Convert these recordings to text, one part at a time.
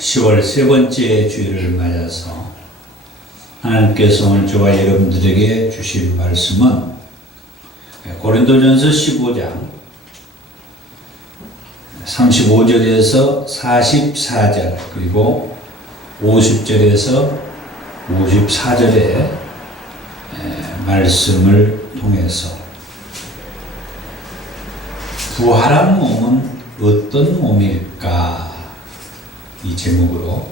10월 세 번째 주일을 맞아서 하나님께서 오늘 저와 여러분들에게 주신 말씀은 고린도전서 15장 35절에서 44절 그리고 50절에서 54절의 말씀을 통해서 부활한 몸은 어떤 몸일까? 이 제목으로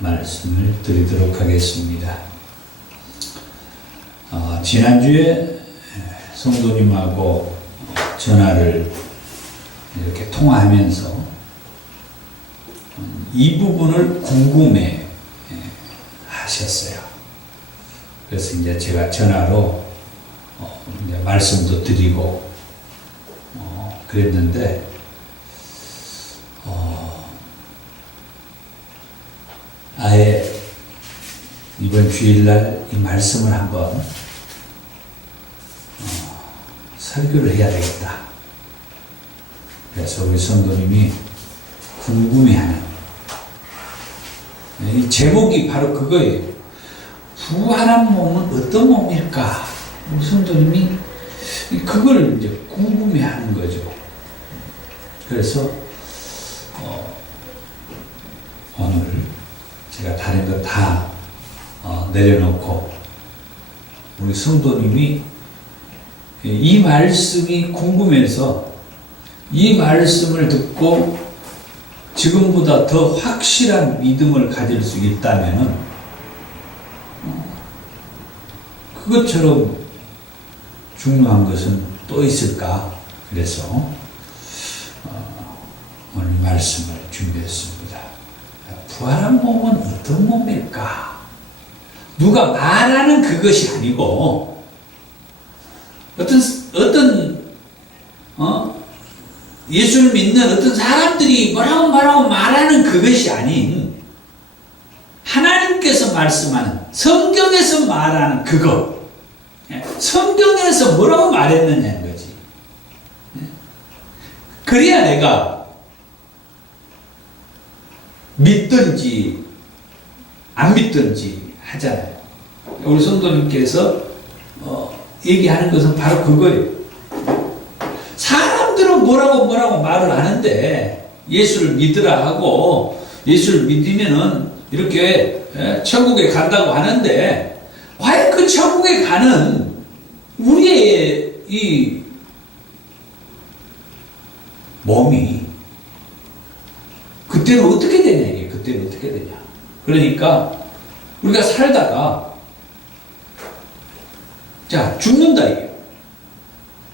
말씀을 드리도록 하겠습니다. 지난주에 성도님하고 전화를 이렇게 통화하면서 이 부분을 궁금해 하셨어요. 그래서 이제 제가 전화로 이제 말씀도 드리고 그랬는데 아예 이번 주일날 이 말씀을 한번 설교를 해야 되겠다. 그래서 우리 성도님이 궁금해하는 이 제목이 바로 그거예요. 부활한 몸은 어떤 몸일까? 우리 성도님이 그걸 이제 궁금해하는 거죠. 그래서 오늘 제가 다른 거 다 내려놓고 우리 성도님이 이 말씀이 궁금해서 이 말씀을 듣고 지금보다 더 확실한 믿음을 가질 수 있다면은 그것처럼 중요한 것은 또 있을까? 그래서 오늘 말씀을 준비했습니다. 부활한 몸은 어떤 몸일까? 누가 말하는 그것이 아니고 어떤 예수를 믿는 어떤 사람들이 뭐라고 말하는 그것이 아닌 하나님께서 말씀하는 성경에서 말하는 그거. 성경에서 뭐라고 말했느냐는 거지. 그래야 내가 믿든지 안 믿든지 하잖아요. 우리 성도님께서 얘기하는 것은 바로 그거예요. 사람들은 뭐라고 말을 하는데 예수를 믿으라 하고 예수를 믿으면은 이렇게 천국에 간다고 하는데 과연 그 천국에 가는 우리의 이 몸이 그때는 어떻게 되냐 이게 그때는 어떻게 되냐. 그러니까 우리가 살다가 자 죽는다 이게.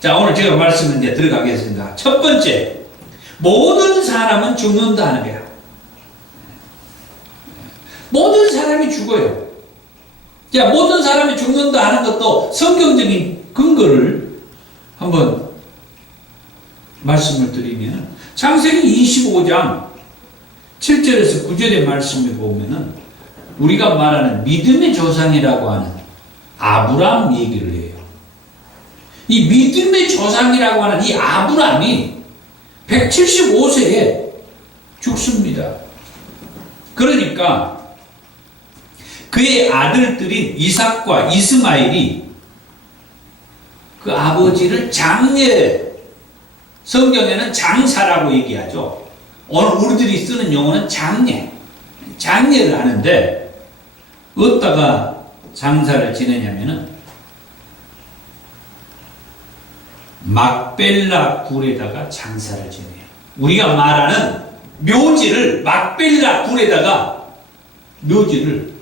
자 오늘 제가 말씀을 이제 들어가겠습니다. 첫 번째, 모든 사람은 죽는다 하는 거야. 모든 사람이 죽어요. 자 모든 사람이 죽는다 하는 것도 성경적인 근거를 한번 말씀을 드리면 창세기 25장 7절에서 9절의 말씀을 보면은 우리가 말하는 믿음의 조상이라고 하는 아브라함 얘기를 해요. 이 믿음의 조상이라고 하는 이 아브라함이 175세에 죽습니다. 그러니까 그의 아들들인 이삭과 이스마엘이 그 아버지를 성경에는 장사라고 얘기하죠. 오늘 우리들이 쓰는 용어는 장례를 하는데 어디다가 장사를 지내냐면은 막벨라 굴에다가 장사를 지내요. 우리가 말하는 묘지를 막벨라 굴에다가 묘를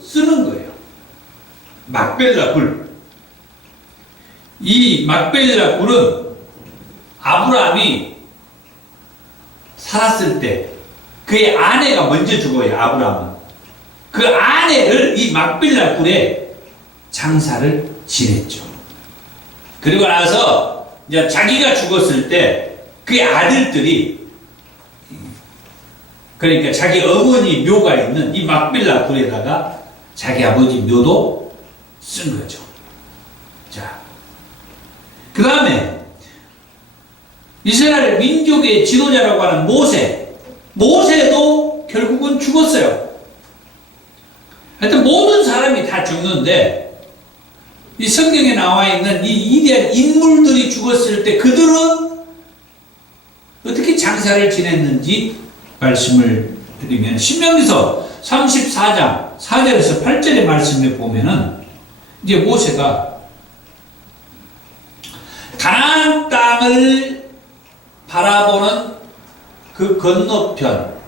쓰는 거예요. 막벨라 굴. 이 막벨라 굴은 아브라함이 살았을 때 그의 아내가 먼저 죽어요. 아브라함은 그 아내를 이 막벨라 굴에 장사를 지냈죠. 그리고 나서 이제 자기가 죽었을 때 그의 아들들이 그러니까 자기 어머니 묘가 있는 이 막벨라 굴에다가 자기 아버지 묘도 쓴 거죠. 자, 그 다음에 이스라엘 민족의 지도자라고 하는 모세도 결국은 죽었어요. 하여튼 모든 사람이 다 죽는데 이 성경에 나와 있는 이 이대한 인물들이 죽었을 때 그들은 어떻게 장사를 지냈는지 말씀을 드리면 신명기서 34장 4절에서 8절의 말씀에 보면은 이제 모세가 가나안 땅을 바라보는 그 건너편,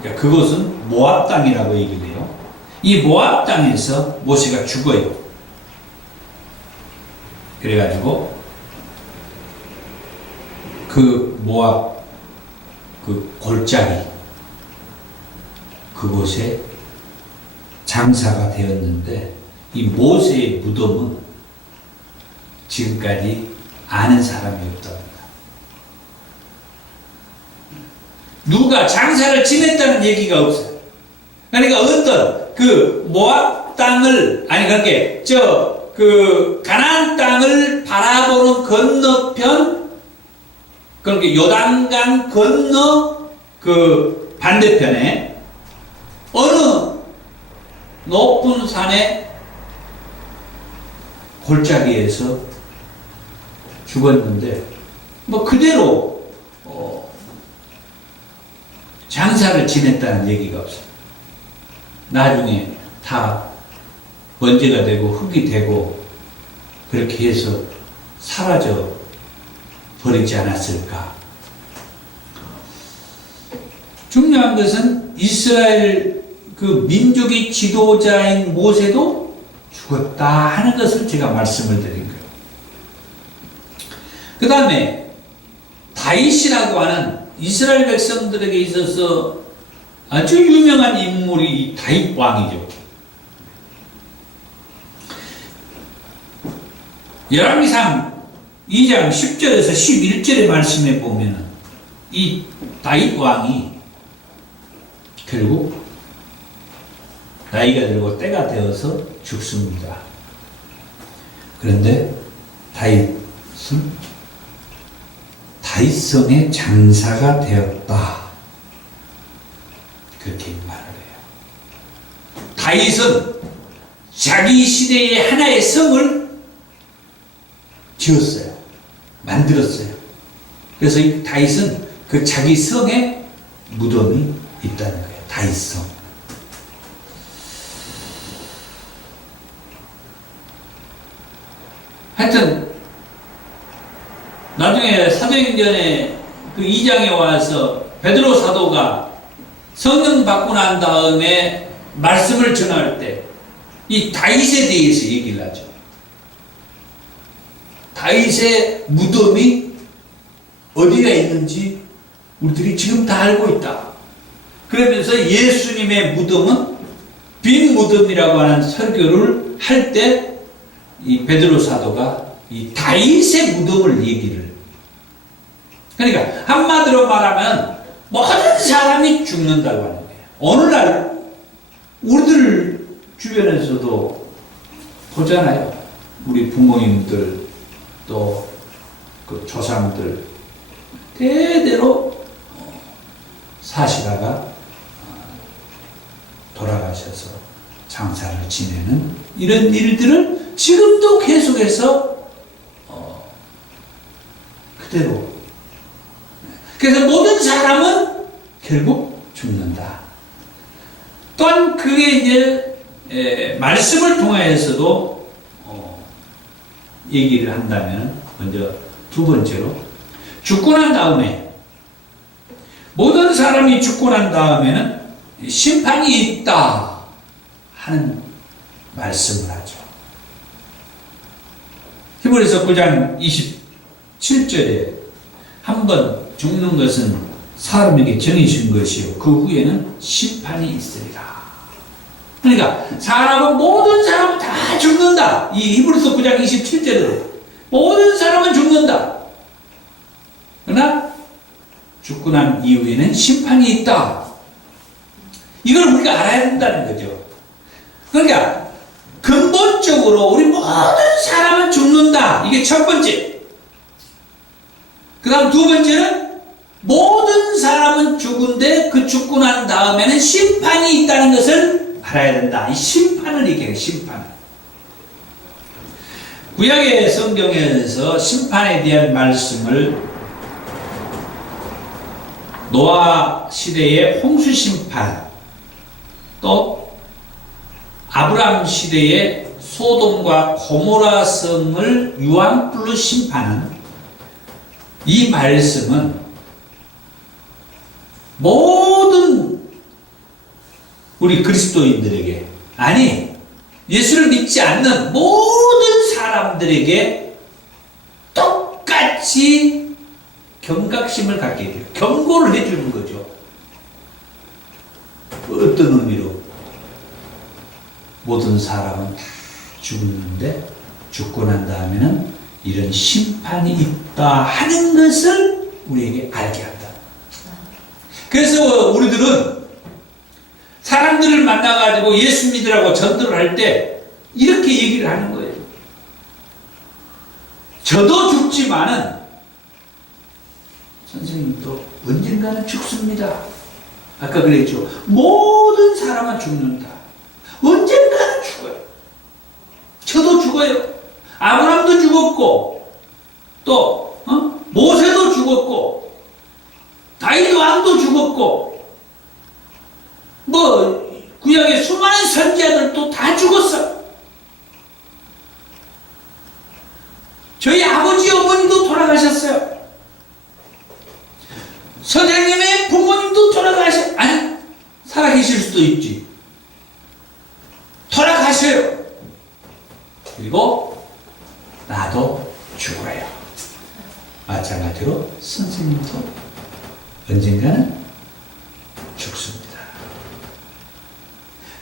그러니까 그것은 모압 땅이라고 얘기를 해요. 이 모압 땅에서 모세가 죽어요. 그래가지고 그 모압 그 골짜기 그곳에 장사가 되었는데 이 모세의 무덤은 지금까지 아는 사람이 없답니다. 누가 장사를 지냈다는 얘기가 없어요. 그러니까 어떤 그 모압 땅을 아니 그렇게 그 가나안 땅을 바라보는 건너편 그렇게 요단강 건너 그 반대편에 어느 높은 산의 골짜기에서 죽었는데 뭐 그대로 장사를 지냈다는 얘기가 없어요. 나중에 다 먼지가 되고 흙이 되고 그렇게 해서 사라져 버리지 않았을까. 중요한 것은 이스라엘 그 민족의 지도자인 모세도 죽었다 하는 것을 제가 말씀을 드린 거예요. 그 다음에 다윗이라고 하는 이스라엘 백성들에게 있어서 아주 유명한 인물이 다윗 왕이죠. 열왕기상 2장 10절에서 11절의 말씀에 보면 이 다윗 왕이 결국 나이가 들고 때가 되어서 죽습니다. 그런데 다윗은 다윗성의 장사가 되었다. 그렇게 말을 해요. 다윗은 자기 시대의 하나의 성을 지었어요. 만들었어요. 그래서 이 다윗은 그 자기 성에 무덤이 있다는 거예요. 다윗성. 하여튼 나중에 사도행전에 그 2장에 와서 베드로 사도가 성령 받고 난 다음에 말씀을 전할 때 이 다윗에 대해서 얘기를 하죠. 다윗의 무덤이 어디가 있는지 우리들이 지금 다 알고 있다. 그러면서 예수님의 무덤은 빈 무덤이라고 하는 설교를 할 때 이 베드로 사도가 이 다윗의 무덤을 얘기를. 그러니까 한마디로 말하면 모든 사람이 죽는다고 하는 거예요. 오늘날 우리들 주변에서도 보잖아요. 우리 부모님들 또 그 조상들 대대로 사시다가 돌아가셔서 장사를 지내는 이런 일들을 지금도 계속해서 그대로. 그래서 모든 사람은 결국 죽는다. 또한 그게 이제 말씀을 통하여서도 얘기를 한다면 먼저 두 번째로 죽고 난 다음에 모든 사람이 죽고 난 다음에는 심판이 있다 하는 말씀을 하죠. 히브리서 9장 27절에 한번 죽는 것은 사람에게 정해진 것이요 그 후에는 심판이 있으리라. 그러니까 모든 사람은 다 죽는다. 이 히브리서 9장 27절에 모든 사람은 죽는다. 그러나 죽고 난 이후에는 심판이 있다. 이걸 우리가 알아야 된다는 거죠. 그러니까 근본적으로 우리 모든 사람은 죽는다. 이게 첫 번째. 그 다음 두 번째는 모든 사람 사람은 죽은데 그 죽고 난 다음에는 심판이 있다는 것을 알아야 된다. 이 심판을 얘기해요. 심판. 구약의 성경에서 심판에 대한 말씀을 노아 시대의 홍수 심판, 또 아브라함 시대의 소돔과 고모라 성을 유황불로 심판한 이 말씀은 모든 우리 그리스도인들에게, 아니 예수를 믿지 않는 모든 사람들에게 똑같이 경각심을 갖게 돼요. 경고를 해주는 거죠. 어떤 의미로? 모든 사람은 다 죽었는데 죽고 난 다음에는 이런 심판이 있다 하는 것을 우리에게 알게 한다. 그래서 우리들은 사람들을 만나가지고 예수 믿으라고 전도를 할 때 이렇게 얘기를 하는 거예요. 저도 죽지만은 선생님도 언젠가는 죽습니다. 아까 그랬죠. 모든 사람은 죽는다. 언젠가는 죽어요. 저도 죽어요. 아브라함도 죽었고, 또 모세도 죽었고, 다윗 왕도 죽었고, 구약의 수많은 선지자들도 다 죽었어. 저희 아버지 어머니도 돌아가셨어요. 선생님의 부모님도 아니, 살아계실 수도 있지. 돌아가셔요. 그리고 나도 죽어요. 마찬가지로 선생님도 언젠가는 죽습니다.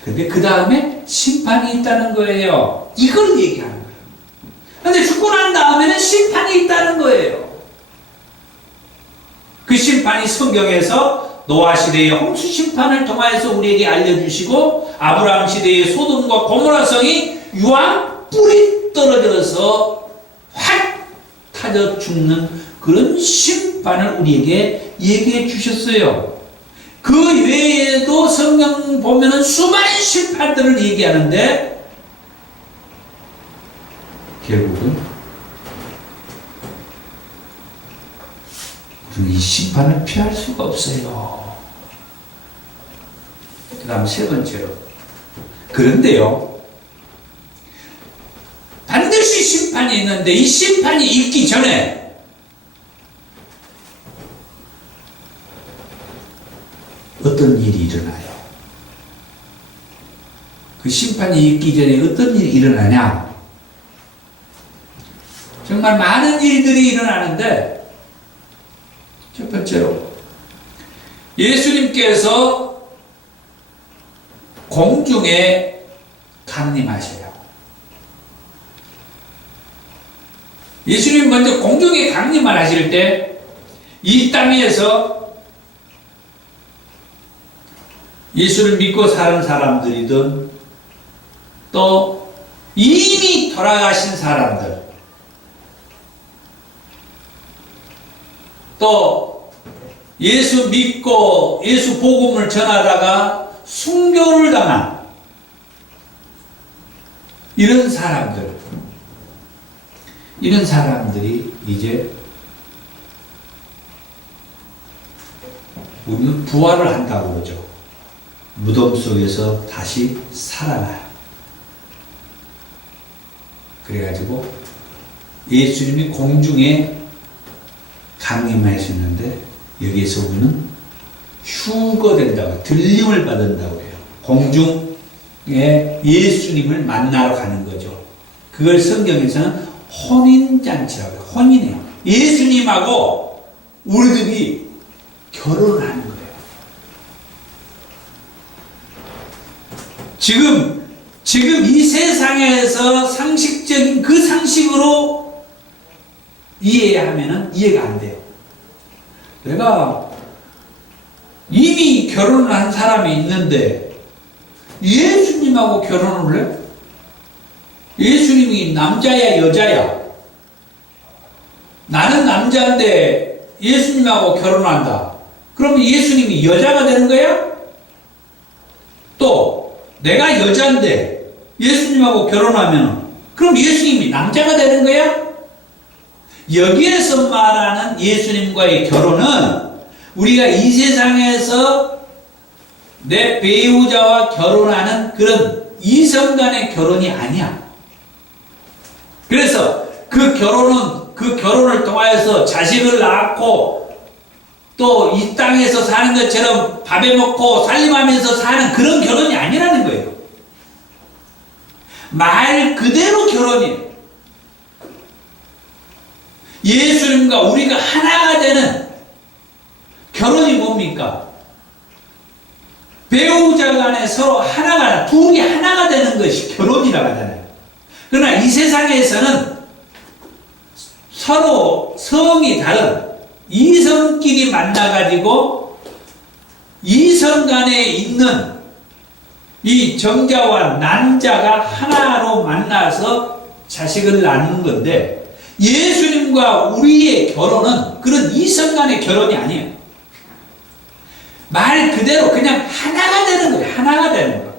근데 그 다음에 심판이 있다는 거예요. 이걸 얘기하는 거예요. 근데 죽고 난 다음에는 심판이 있다는 거예요. 그 심판이 성경에서 노아 시대의 홍수 심판을 통하여서 우리에게 알려주시고, 아브라함 시대의 소돔과 고모라 성이 유황 뿔이 떨어져서 확 타져 죽는 그런 심판을 우리에게 얘기해 주셨어요. 그 외에도 성경 보면은 수많은 심판들을 얘기하는데 결국은 우리는 이 심판을 피할 수가 없어요. 그 다음 세 번째로, 그런데요, 반드시 심판이 있는데 이 심판이 있기 전에 어떤 일이 일어나요? 그 심판이 있기 전에 어떤 일이 일어나냐? 정말 많은 일들이 일어나는데, 첫 번째로 예수님께서 공중에 강림하셔요. 예수님 먼저 공중에 강림을 하실 때 이 땅에서 예수를 믿고 사는 사람들이든 또 이미 돌아가신 사람들, 또 예수 믿고 예수 복음을 전하다가 순교를 당한 이런 사람들이 이제 우리는 부활을 한다고 그러죠. 무덤 속에서 다시 살아나요. 그래가지고 예수님이 공중에 강림하셨는데 여기에서 우리는 휴거된다고, 들림을 받는다고 해요. 공중에 예수님을 만나러 가는 거죠. 그걸 성경에서는 혼인잔치라고 해요. 혼인이에요. 예수님하고 우리들이 결혼을 하는 거예요. 지금 이 세상에서 상식적인 그 상식으로 이해하면은 이해가 안 돼요. 내가 이미 결혼을 한 사람이 있는데 예수님하고 결혼을 해? 예수님이 남자야 여자야? 나는 남자인데 예수님하고 결혼한다. 그러면 예수님이 여자가 되는 거야? 또 내가 여자인데 예수님하고 결혼하면 그럼 예수님이 남자가 되는 거야? 여기에서 말하는 예수님과의 결혼은 우리가 이 세상에서 내 배우자와 결혼하는 그런 이성 간의 결혼이 아니야. 그래서 그 결혼을 통하여서 자식을 낳고 또 이 땅에서 사는 것처럼 밥에 먹고 살림하면서 사는 그런 결혼이 아니라는 거예요. 말 그대로 결혼이에요. 예수님과 우리가 하나가 되는 결혼이 뭡니까? 배우자 간에 서로 하나가, 둘이 하나가 되는 것이 결혼이라고 하잖아요. 그러나 이 세상에서는 서로 성이 다른 이성끼리 만나가지고 이성 간에 있는 이 정자와 난자가 하나로 만나서 자식을 낳는 건데 예수님과 우리의 결혼은 그런 이성 간의 결혼이 아니에요. 말 그대로 그냥 하나가 되는 거예요. 하나가 되는 거예요.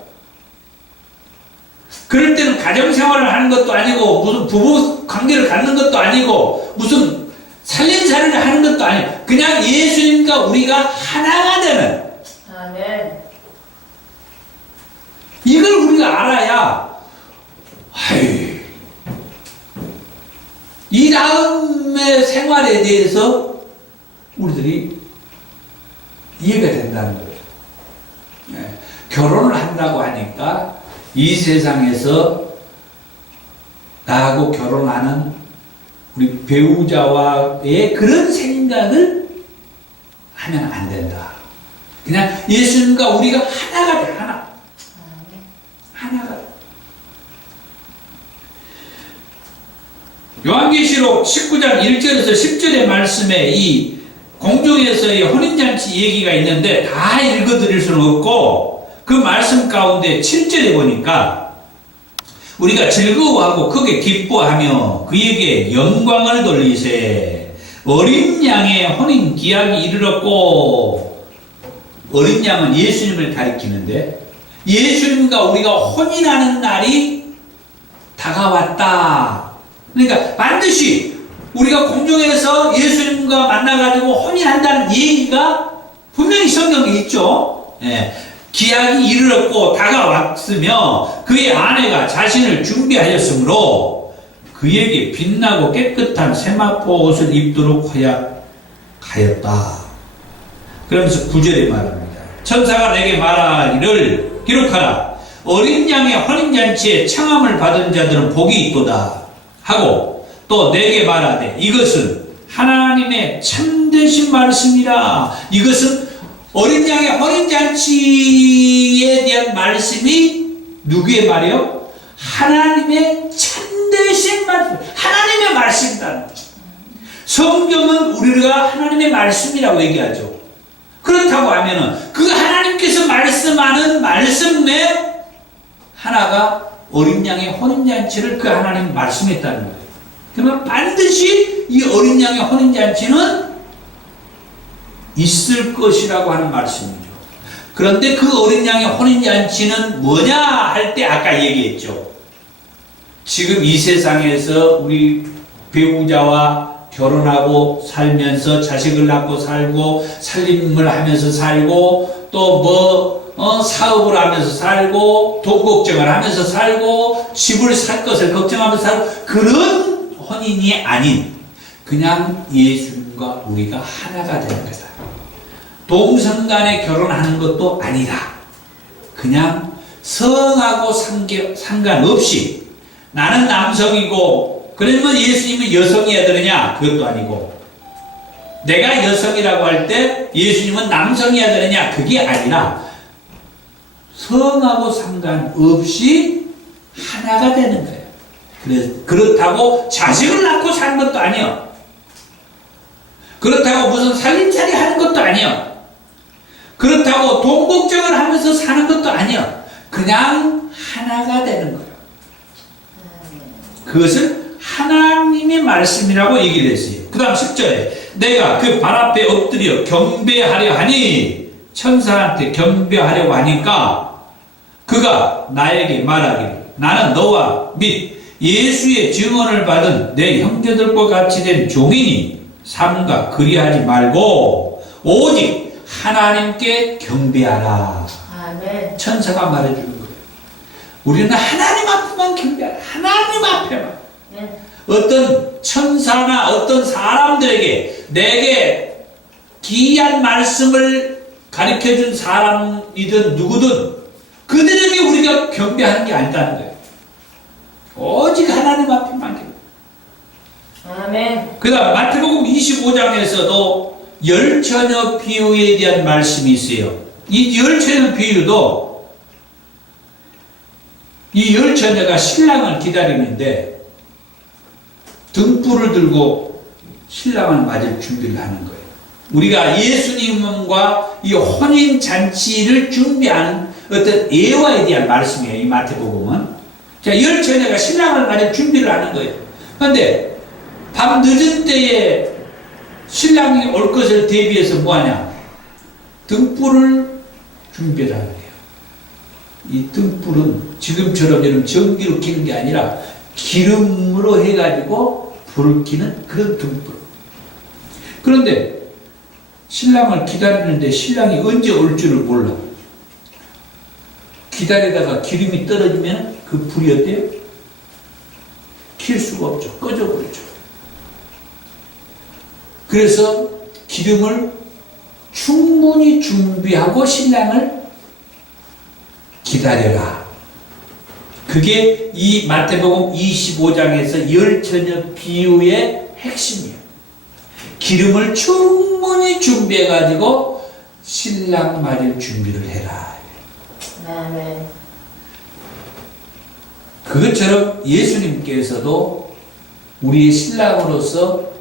그럴 때는 가정생활을 하는 것도 아니고 무슨 부부 관계를 갖는 것도 아니고 무슨 살림살이를 하는 것도 아니에요. 그냥 예수님과 우리가 하나가 되는. 아멘. 이걸 우리가 알아야 이 다음의 생활에 대해서 우리들이 이해가 된다는 거예요. 네. 결혼을 한다고 하니까 이 세상에서 나하고 결혼하는 우리 배우자와의 그런 생각을 하면 안 된다. 그냥 예수님과 우리가 하나가 돼, 하나. 하나가. 요한계시록 19장 1절에서 10절의 말씀에 이 공중에서의 혼인잔치 얘기가 있는데 다 읽어드릴 수는 없고 그 말씀 가운데 7절에 보니까 우리가 즐거워하고 크게 기뻐하며 그에게 영광을 돌리세 어린 양의 혼인 기약이 이르렀고 어린 양은 예수님을 가리키는데 예수님과 우리가 혼인하는 날이 다가왔다. 그러니까 반드시 우리가 공중에서 예수님과 만나가지고 혼인한다는 얘기가 분명히 성경에 있죠. 예. 기약이 이르렀고 다가왔으며 그의 아내가 자신을 준비하였으므로 그에게 빛나고 깨끗한 세마포 옷을 입도록 허약하였다. 그러면서 9절에 말합니다. 천사가 내게 말하기를 기록하라. 어린 양의 혼인잔치에 청함을 받은 자들은 복이 있도다 하고 또 내게 말하되 이것은 하나님의 참되신 말씀이라. 이것은 어린 양의 혼인잔치에 대한 말씀이 누구의 말이요? 하나님의 참되신 말씀. 하나님의 말씀이다. 성경은 우리가 하나님의 말씀이라고 얘기하죠. 그렇다고 하면은 그 하나님께서 말씀하는 말씀에 하나가 어린 양의 혼인잔치를 그 하나님 말씀했다는 거예요. 그러면 반드시 이 어린 양의 혼인잔치는 있을 것이라고 하는 말씀이죠. 그런데 그 어린 양의 혼인잔치는 뭐냐 할 때 아까 얘기했죠. 지금 이 세상에서 우리 배우자와 결혼하고 살면서 자식을 낳고 살고 살림을 하면서 살고 또 사업을 하면서 살고 돈 걱정을 하면서 살고 집을 살 것을 걱정하면서 살고 그런 혼인이 아닌 그냥 예수님과 우리가 하나가 되는 거다. 동성 간에 결혼하는 것도 아니다. 그냥 성하고 상관없이 나는 남성이고 그러면 예수님은 여성이어야 되느냐? 그것도 아니고 내가 여성이라고 할 때 예수님은 남성이어야 되느냐? 그게 아니라 성하고 상관없이 하나가 되는 거예요. 그렇다고 자식을 낳고 사는 것도 아니요. 그렇다고 무슨 살림살이 하는 것도 아니요. 그렇다고 돈 걱정을 하면서 사는 것도 아니요. 그냥 하나가 되는 거예요. 그것을 하나님의 말씀이라고 얘기를 했어요. 그 다음 10절에 내가 그 발 앞에 엎드려 경배하려 하니, 천사한테 경배하려고 하니까 그가 나에게 말하기를 나는 너와 및 예수의 증언을 받은 내 형제들과 같이 된 종이니 삼가 그리하지 말고 오직 하나님께 경배하라. 아멘. 천사가 말해주는 거예요. 우리는 하나님 앞에만 경배하라. 하나님 앞에만. 네. 어떤 천사나 어떤 사람들에게 내게 귀한 말씀을 가르쳐준 사람이든 누구든 그들에게 우리가 경배하는 게 아니라는 거예요. 오직 하나님 앞에만 경배. 아멘. 그 다음 마태복음 25장에서도 열처녀 비유에 대한 말씀이 있어요. 이 열처녀 비유도 이 열처녀가 신랑을 기다리는데 등불을 들고 신랑을 맞을 준비를 하는 거예요. 우리가 예수님과 이 혼인잔치를 준비하는 어떤 예화에 대한 말씀이에요. 이 마태복음은. 자, 열처녀가 신랑을 맞을 준비를 하는 거예요. 그런데 밤 늦은 때에 신랑이 올 것을 대비해서 뭐하냐? 등불을 준비를 하는 거예요. 이 등불은 지금처럼 이런 전기로 켜는 게 아니라 기름으로 해가지고 불을 켜는 그런 등불. 그런데 신랑을 기다리는데 신랑이 언제 올 줄을 몰라. 기다리다가 기름이 떨어지면 그 불이 어때요? 킬 수가 없죠. 꺼져버리죠. 그래서 기름을 충분히 준비하고 신랑을 기다려라. 그게 이 마태복음 25장에서 열처녀 비유의 핵심이에요. 기름을 충분히 준비해가지고 신랑 맞을 준비를 해라. 아멘. 그것처럼 예수님께서도 우리의 신랑으로서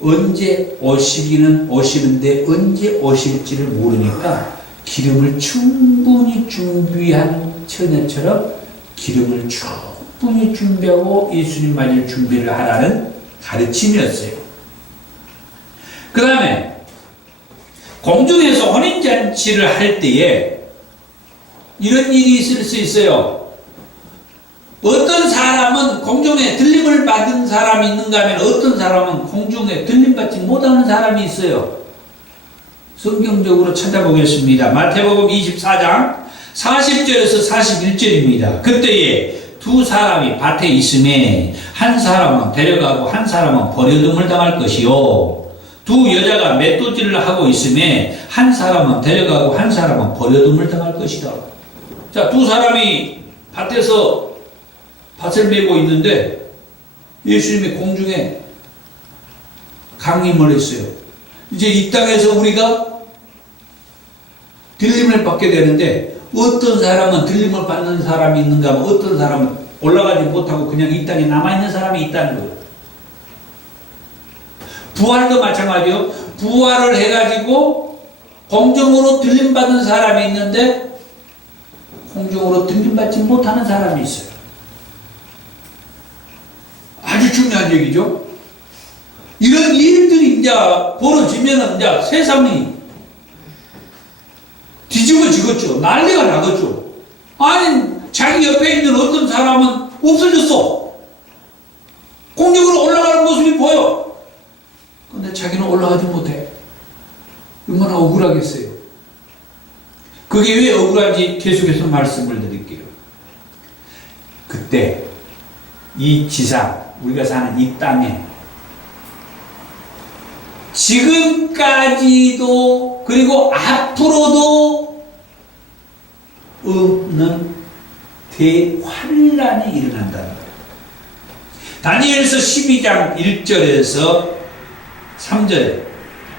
언제 오시기는 오시는데 언제 오실지를 모르니까 기름을 충분히 준비한 처녀처럼 기름을 충분히 준비하고 예수님 맞을 준비를 하라는 가르침이었어요. 그 다음에 공중에서 혼인잔치를 할 때에 이런 일이 있을 수 있어요. 어떤 사람은 공중에 들림을 받은 사람이 있는가 하면 어떤 사람은 공중에 들림받지 못하는 사람이 있어요. 성경적으로 찾아보겠습니다. 마태복음 24장 40절에서 41절입니다. 그때에 두 사람이 밭에 있음에 한 사람은 데려가고 한 사람은 버려둠을 당할 것이요. 두 여자가 맷도질을 하고 있음에 한 사람은 데려가고 한 사람은 버려둠을 당할 것이다. 자, 두 사람이 밭에서 밭을 메고 있는데 예수님이 공중에 강림을 했어요. 이제 이 땅에서 우리가 들림을 받게 되는데 어떤 사람은 들림을 받는 사람이 있는가 하면 어떤 사람은 올라가지 못하고 그냥 이 땅에 남아있는 사람이 있다는 거예요. 부활도 마찬가지요. 부활을 해가지고 공중으로 들림받은 사람이 있는데 공중으로 들림받지 못하는 사람이 있어요. 아주 중요한 얘기죠. 이런 일들이 이제 벌어지면은 이제 세상이 뒤집어지겠죠. 난리가 나겠죠. 아니, 자기 옆에 있는 어떤 사람은 없어졌어. 공중으로 올라가는 모습이 보여. 근데 자기는 올라가지 못해. 얼마나 억울하겠어요. 그게 왜 억울한지 계속해서 말씀을 드릴게요. 그때 이 지상, 우리가 사는 이 땅에 지금까지도 그리고 앞으로도 없는 대환란이 일어난다는 거예요. 다니엘서 12장 1절에서 3절에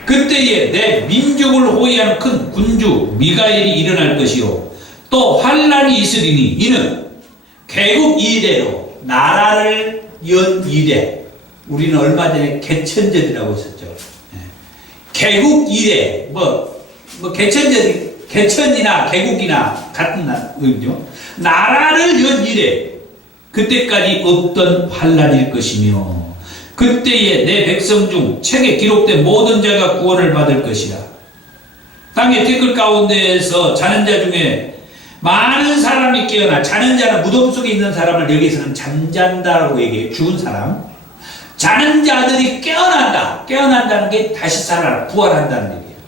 그때에 내 민족을 호위하는 큰 군주 미가엘이 일어날 것이요 또 환란이 있으리니 이는 개국 이래로 나라를 연 이래. 우리는 얼마 전에 개천절이라고 했었죠. 개국 이래 개천이나 개국이나 같은 의미죠. 나라를 연 이래 그때까지 없던 환란일 것이며 그때에 내 백성 중 책에 기록된 모든 자가 구원을 받을 것이라. 땅의 티끌 가운데에서 자는 자 중에 많은 사람이 깨어나, 자는 자는 무덤 속에 있는 사람을 여기서는 잠잔다라고 얘기해요. 죽은 사람. 자는 자들이 깨어난다. 깨어난다는 게 다시 살아나, 부활한다는 얘기예요.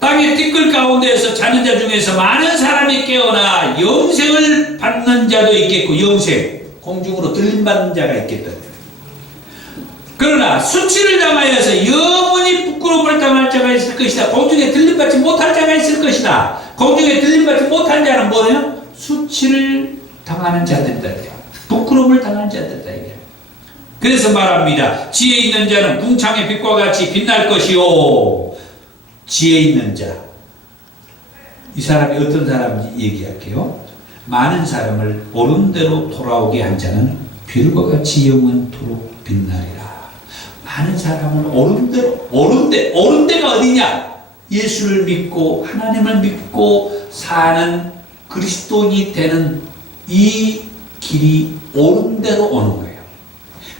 땅의 티끌 가운데에서 자는 자 중에서 많은 사람이 깨어나 영생을 받는 자도 있겠고, 영생, 공중으로 들림받는 자가 있겠다. 그러나 수치를 당하여서 영원히 부끄러움을 당할 자가 있을 것이다. 공중에 들림받지 못할 자가 있을 것이다. 공중에 들림받지 못한 자는 뭐예요? 수치를 당하는 자들이다. 부끄러움을 당하는 자들이다. 그래서 말합니다. 지혜 있는 자는 궁창의 빛과 같이 빛날 것이요. 지혜 있는 자. 이 사람이 어떤 사람인지 얘기할게요. 많은 사람을 옳은 대로 돌아오게 한 자는 별과 같이 영원토록 빛나리라. 많은 사람을 옳은 대로, 옳은 데가 어디냐? 예수를 믿고 하나님을 믿고 사는 그리스도인이 되는 이 길이 옳은 대로 오는 거예요.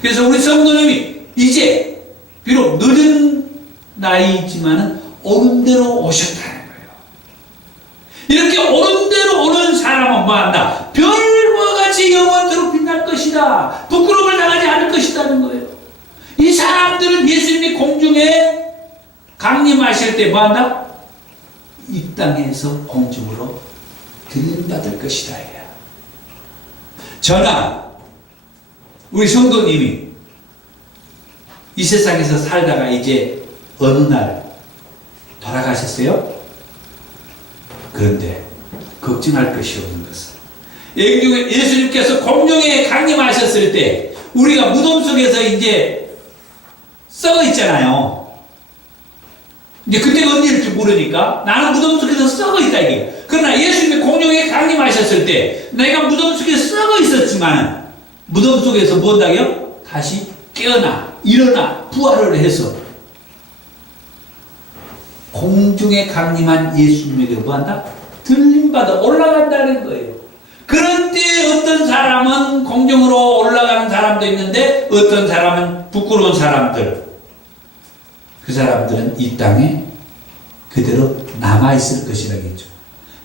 그래서 우리 성도님이 이제 비록 늦은 나이지만은 옳은 대로 오셨다는 거예요. 이렇게 옳은 대로 오는 사람은 뭐한다? 별과 같이 영원토록 빛날 것이다. 부끄러움을 당하지 않을 것이라는 거예요. 이 사람들은 예수님이 공중에 강림하실 때 뭐한다? 이 땅에서 공중으로 들림받을 것이다. 저나 우리 성도님이 이 세상에서 살다가 이제 어느 날 돌아가셨어요? 그런데 걱정할 것이 없는 것은 예수님께서 공중에 강림하셨을 때 우리가 무덤 속에서 이제 썩어 있잖아요. 이제 그때가 언제일지 모르니까 나는 무덤 속에서 썩어 있다 이게. 그러나 예수님이 공중에 강림하셨을 때 내가 무덤 속에 썩어 있었지만 무덤 속에서 뭐한다고요? 다시 깨어나 일어나 부활을 해서 공중에 강림한 예수님에게 뭐한다? 들림받아 올라간다는 거예요. 그런 때 어떤 사람은 공중으로 올라가는 사람도 있는데 어떤 사람은 부끄러운 사람들, 그 사람들은 이 땅에 그대로 남아있을 것이라겠죠.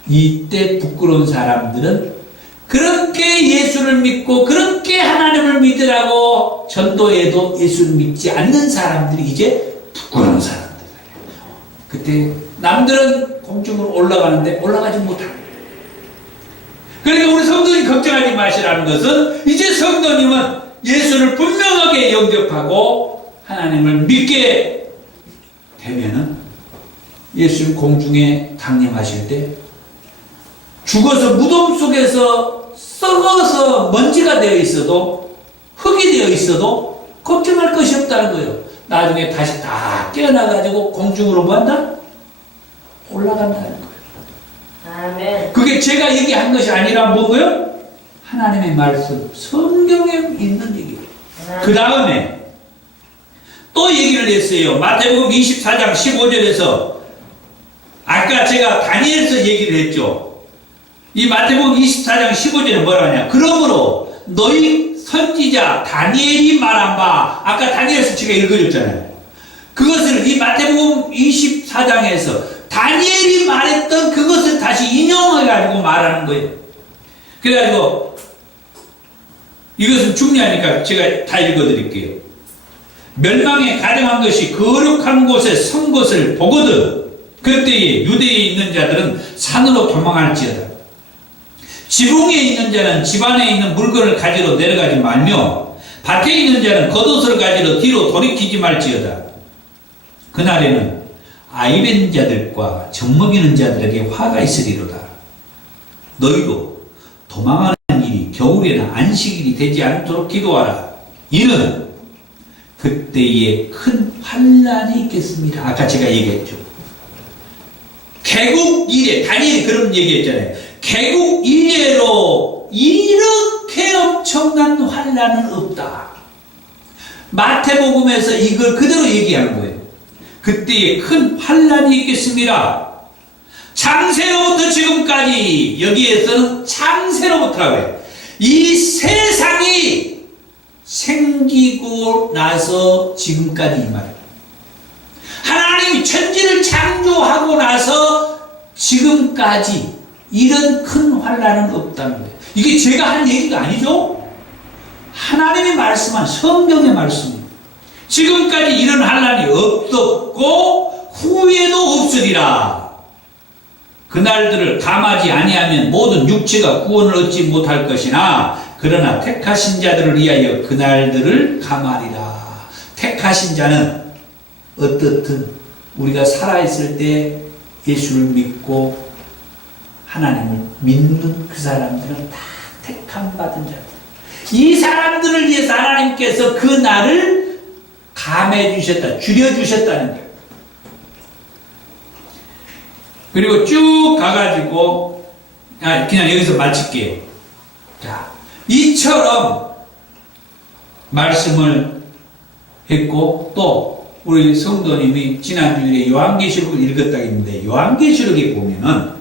이때 부끄러운 사람들은 그렇게 예수를 믿고 그렇게 하나님을 믿으라고 전도해도 예수를 믿지 않는 사람들이 이제 부끄러운 사람들이에요. 그때 남들은 공중으로 올라가는데 올라가지 못합니다. 그러니까 우리 성도님 걱정하지 마시라는 것은 이제 성도님은 예수를 분명하게 영접하고 하나님을 믿게 되면은 예수님 공중에 강림하실 때 죽어서 무덤 속에서 썩어서 먼지가 되어 있어도 흙이 되어 있어도 걱정할 것이 없다는 거예요. 나중에 다시 다 깨어나가지고 공중으로 뭐한다? 올라간다는 거예요. 아멘. 그게 제가 얘기한 것이 아니라 뭐고요? 하나님의 말씀, 성경에 있는 얘기예요. 그 다음에 또 얘기를 했어요. 마태복음 24장 15절에서 아까 제가 다니엘서 얘기를 했죠. 이 마태복음 24장 15절에 뭐라 하냐? 그러므로 너희 선지자 다니엘이 말한 바, 아까 다니엘서 제가 읽어줬잖아요. 그것을 이 마태복음 24장에서 다니엘이 말했던 그것을 다시 인용해가지고 말하는 거예요. 그래가지고 이것은 중요하니까 제가 다 읽어드릴게요. 멸망에 가정한 것이 거룩한 곳에 선 것을 보거든 그때에 유대에 있는 자들은 산으로 도망할지어다. 지붕에 있는 자는 집 안에 있는 물건을 가지러 내려가지 말며 밭에 있는 자는 겉옷을 가지러 뒤로 돌이키지 말지어다. 그날에는 아이벤 자들과 젖먹이는 자들에게 화가 있으리로다. 너희도 도망하는 일이 겨울에는 안식일이 되지 않도록 기도하라. 이는 그때에 큰 환난이 있겠습니다. 아까 제가 얘기했죠. 개국 이래, 다니엘이 그런 얘기했잖아요. 개국 이래로 이렇게 엄청난 환난은 없다. 마태복음에서 이걸 그대로 얘기하는 거예요. 그때에 큰 환난이 있겠습니다. 창세로부터 지금까지, 여기에서는 창세로부터라고 해요. 이 세상이 생기고 나서 지금까지 이 말이에요. 하나님이 천지를 창조하고 나서 지금까지 이런 큰 환난은 없다는 거예요. 이게 제가 한 얘기가 아니죠. 하나님이 말씀한 성경의 말씀입니다. 지금까지 이런 환난이 없었고 후에도 없으리라. 그날들을 감하지 아니하면 모든 육체가 구원을 얻지 못할 것이나 그러나 택하신 자들을 위하여 그날들을 감하리라. 택하신 자는 어떻든 우리가 살아있을 때 예수를 믿고 하나님을 믿는 그 사람들은 다 택함 받은 자들. 이 사람들을 위해서 하나님께서 그 날을 감해 주셨다, 줄여 주셨다는 거예요. 그리고 쭉 가가지고 그냥 여기서 마칠게요. 자, 이처럼 말씀을 했고 또 우리 성도님이 지난주에 요한계시록을 읽었다고 했는데 요한계시록에 보면은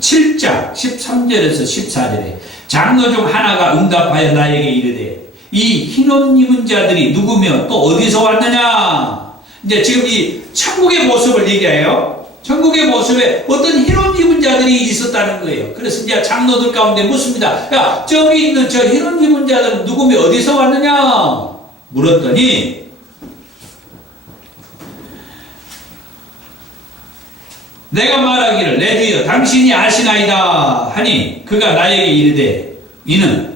7장 13절에서 14절에 장로 중 하나가 응답하여 나에게 이르되 이 흰옷 입은 자들이 누구며 또 어디서 왔느냐. 이제 지금 이 천국의 모습을 얘기해요. 천국의 모습에 어떤 흰옷 입은 자들이 있었다는 거예요. 그래서 이제 장로들 가운데 묻습니다. 야, 저기 있는 저 흰옷 입은 자들은 누구며 어디서 왔느냐 물었더니 내가 말하기를 내 주여 당신이 아시나이다 하니 그가 나에게 이르되 이는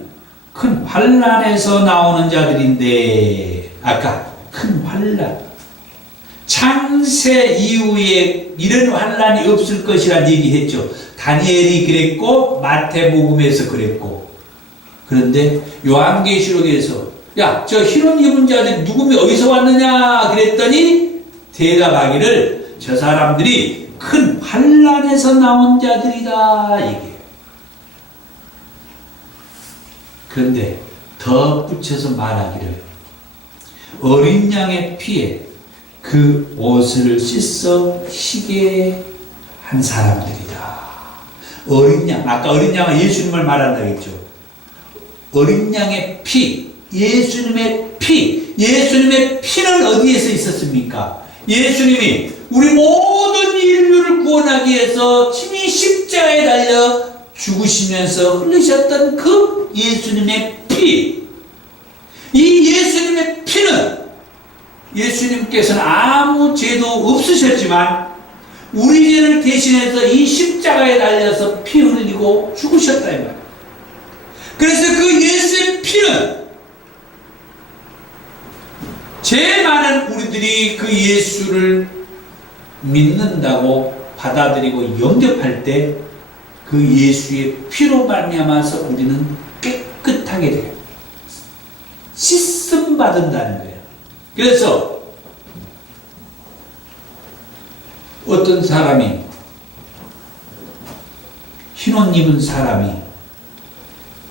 큰 환난에서 나오는 자들인데. 아까 큰 환난, 창세 이후에 이런 환난이 없을 것이라는 얘기했죠. 다니엘이 그랬고 마태복음에서 그랬고. 그런데 요한계시록에서 야, 저 흰옷 입은 자들이 누구며 어디서 왔느냐 그랬더니 대답하기를 저 사람들이 큰 환난에서 나온 자들이다 얘기해요. 그런데 덧붙여서 말하기를 어린 양의 피에 그 옷을 씻어 희게 한 사람들이다. 어린 양, 아까 어린 양은 예수님을 말한다고 했죠. 어린 양의 피, 예수님의 피, 예수님의 피는 어디에서 있었습니까? 예수님이 우리 모든 인류를 구원하기 위해서 친히 십자가에 달려 죽으시면서 흘리셨던 그 예수님의 피. 이 예수님의 피는 예수님께서는 아무 죄도 없으셨지만 우리 죄를 대신해서 이 십자가에 달려서 피 흘리고 죽으셨다 이 말이에요. 그래서 그 예수의 피는 제일 많은 우리들이 그 예수를 믿는다고 받아들이고 영접할 때 그 예수의 피로 말미암아서 우리는 깨끗하게 돼요. 씻음 받는다는 거예요. 그래서 어떤 사람이 흰옷 입은 사람이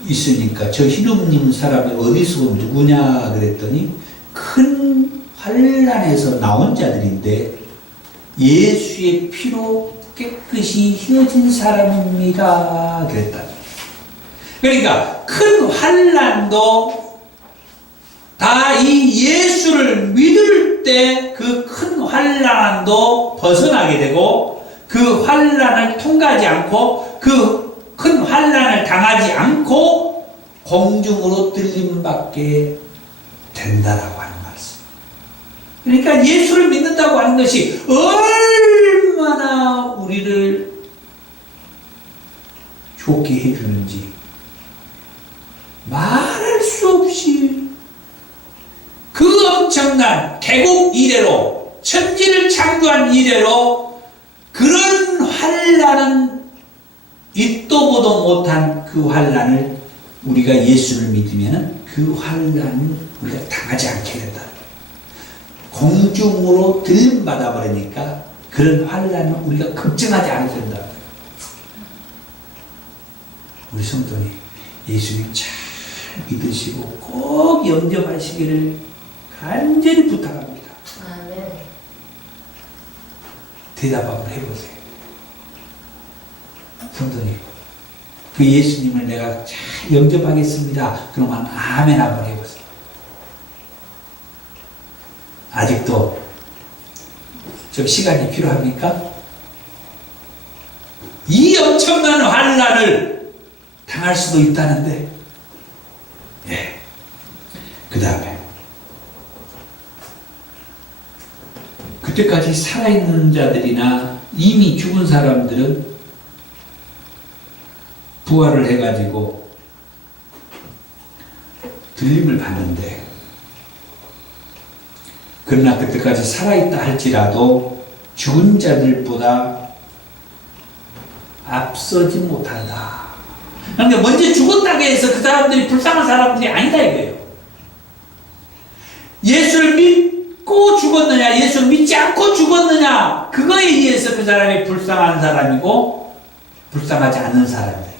있으니까 저 흰옷 입은 사람이 어디서 누구냐 그랬더니 큰 환난에서 나온 자들인데 예수의 피로 깨끗이 휘어진 사람입니다 그랬다. 그러니까 큰 환난도 다 이 예수를 믿을 때 그 큰 환난도 벗어나게 되고 그 환난을 통과하지 않고 그 큰 환난을 당하지 않고 공중으로 들림받게 된다라고 하는 말씀. 그러니까 예수를 믿는다고 하는 것이 얼마나 우리를 좋게 해주는지 말할 수 없이 그 엄청난 개국 이래로 천지를 창조한 이래로 그런 환난은 있도 보도 못한 그 환난을 우리가 예수를 믿으면 그 환난을 우리가 당하지 않게 된다. 공중으로 들림받아 버리니까 그런 환난을 우리가 걱정하지 않아도 된다. 우리 성도님 예수님 잘 믿으시고 꼭 영접하시기를 간절히 부탁합니다. 아멘. 대답 한번 해보세요. 성도님, 그 예수님을 내가 잘 영접하겠습니다. 그러면 아멘 한번 해보세요. 아직도 좀 시간이 필요합니까? 이 엄청난 환난을 당할 수도 있다는데, 예. 그 다음에 그때까지 살아있는 자들이나 이미 죽은 사람들은 부활을 해가지고 들림을 받는데, 그러나 그때까지 살아있다 할지라도 죽은 자들보다 앞서지 못한다. 그러니까 먼저 죽었다고 해서 그 사람들이 불쌍한 사람들이 아니다 이거예요. 예수를 믿고 죽었느냐, 예수를 믿지 않고 죽었느냐, 그거에 의해서 그 사람이 불쌍한 사람이고 불쌍하지 않은 사람이다.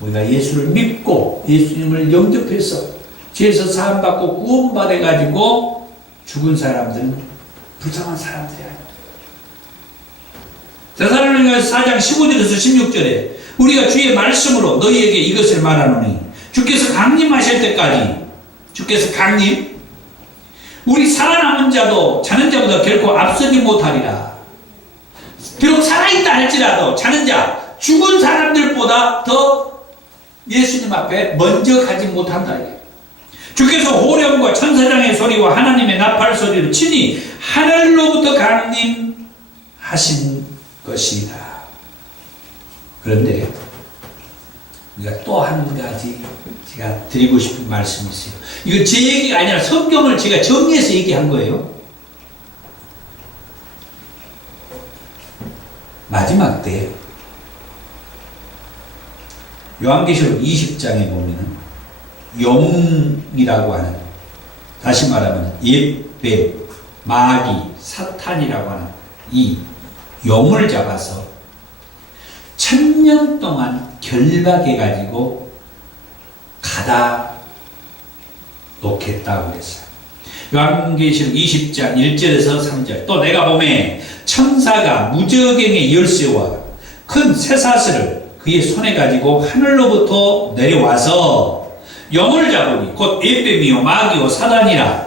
우리가 예수를 믿고 예수님을 영접해서 죄에서 사함받고 구원받아가지고 죽은 사람들은 불쌍한 사람들이야. 데살로니가서 4장 15절에서 16절에 우리가 주의 말씀으로 너희에게 이것을 말하노니 주께서 강림하실 때까지, 주께서 강림, 우리 살아남은 자도 자는 자보다 결코 앞서지 못하리라. 비록 살아있다 할지라도 자는 자, 죽은 사람들보다 더 예수님 앞에 먼저 가지 못한다. 주께서 호령과 천사장의 소리와 하나님의 나팔 소리로 친히 하늘로부터 강림하신 것이다. 그런데 우리가 또 한 가지 제가 드리고 싶은 말씀이 있어요. 이거 제 얘기가 아니라 성경을 제가 정리해서 얘기한 거예요. 마지막 때 요한계시록 20장에 보면은 영이라고 하는, 다시 말하면 옛뱀, 마귀, 사탄이라고 하는 이 영을 잡아서 1000년 동안 결박해가지고 가다 놓겠다고 그랬어요. 요한계시록 20장 1절에서 3절. 또 내가 보매 천사가 무저갱의 열쇠와 큰 쇠사슬을 그의 손에 가지고 하늘로부터 내려와서 영을 잡으니 곧 옛뱀이요 마귀요 사단이라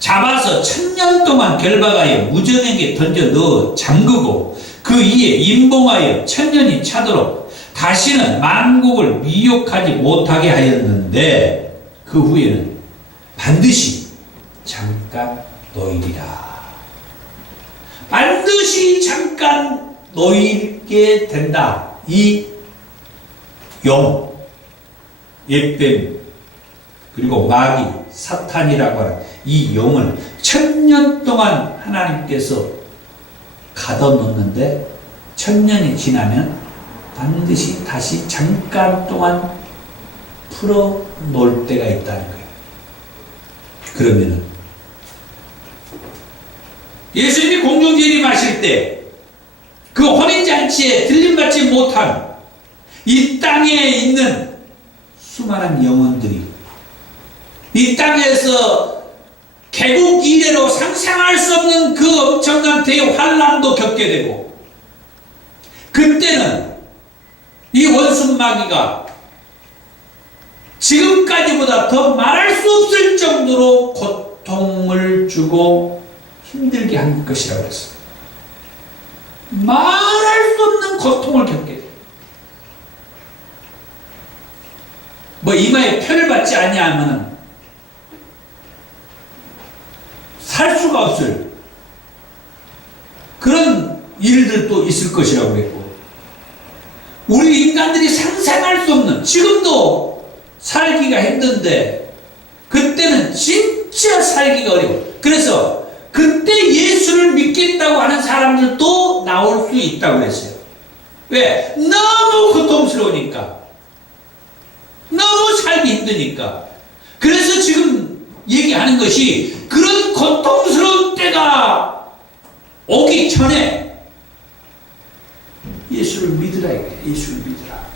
잡아서 1000년 동안 결박하여 무저갱에 던져 넣어 잠그고 그 위에 임봉하여 1000년이 차도록 다시는 만국을 미혹하지 못하게 하였는데 그 후에는 반드시 잠깐 놓이리라. 반드시 잠깐 놓이게 된다. 이 영, 옛뱀, 그리고 마귀, 사탄이라고 하는 이 영을 1000년 동안 하나님께서 가둬놓는데 1000년이 지나면 반드시 다시 잠깐 동안 풀어 놓을 때가 있다는 거예요. 그러면은 예수님이 공중재림하실 때 그 혼인잔치에 들림받지 못한 이 땅에 있는 수많은 영혼들이 이 땅에서 개국 이래로 상상할 수 없는 그 엄청난 대환란도 겪게 되고, 그때는 이 원수 마귀가 지금까지보다 더 말할 수 없을 정도로 고통을 주고 힘들게 한 것이라고 했어요. 말할 수 없는 고통을 겪게 돼요. 뭐 이마에 표를 받지 아니하면 살 수가 없을 그런 일들도 있을 것이라고 그랬고, 우리 인간들이 상상할 수 없는, 지금도 살기가 힘든데 그때는 진짜 살기가 어려워. 그래서 그때 예수를 믿겠다고 하는 사람들도 나올 수 있다고 그랬어요. 왜? 너무 고통스러우니까, 너무 살기 힘드니까. 그래서 지금 얘기하는 것이 그런 고통스러운 때가 오기 전에 예수를 믿으라 이거예요. 예수를 믿으라.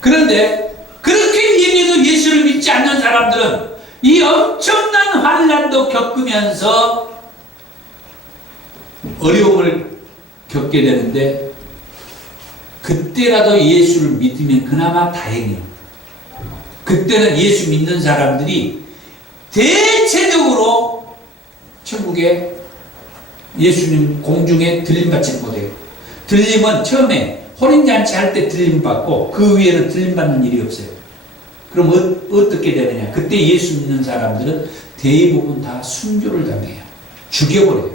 그런데 그렇게 얘기해도 예수를 믿지 않는 사람들은 이 엄청난 환난도 겪으면서 어려움을 겪게 되는데, 그때라도 예수를 믿으면 그나마 다행이에요. 그때는 예수 믿는 사람들이 대체적으로 천국에 예수님 공중에 들림받지 못해요. 들림은 처음에 혼인잔치 할 때 들림받고 그 위에는 들림받는 일이 없어요. 그럼 어떻게 되느냐? 그때 예수 믿는 사람들은 대부분 다 순교를 당해요. 죽여버려요.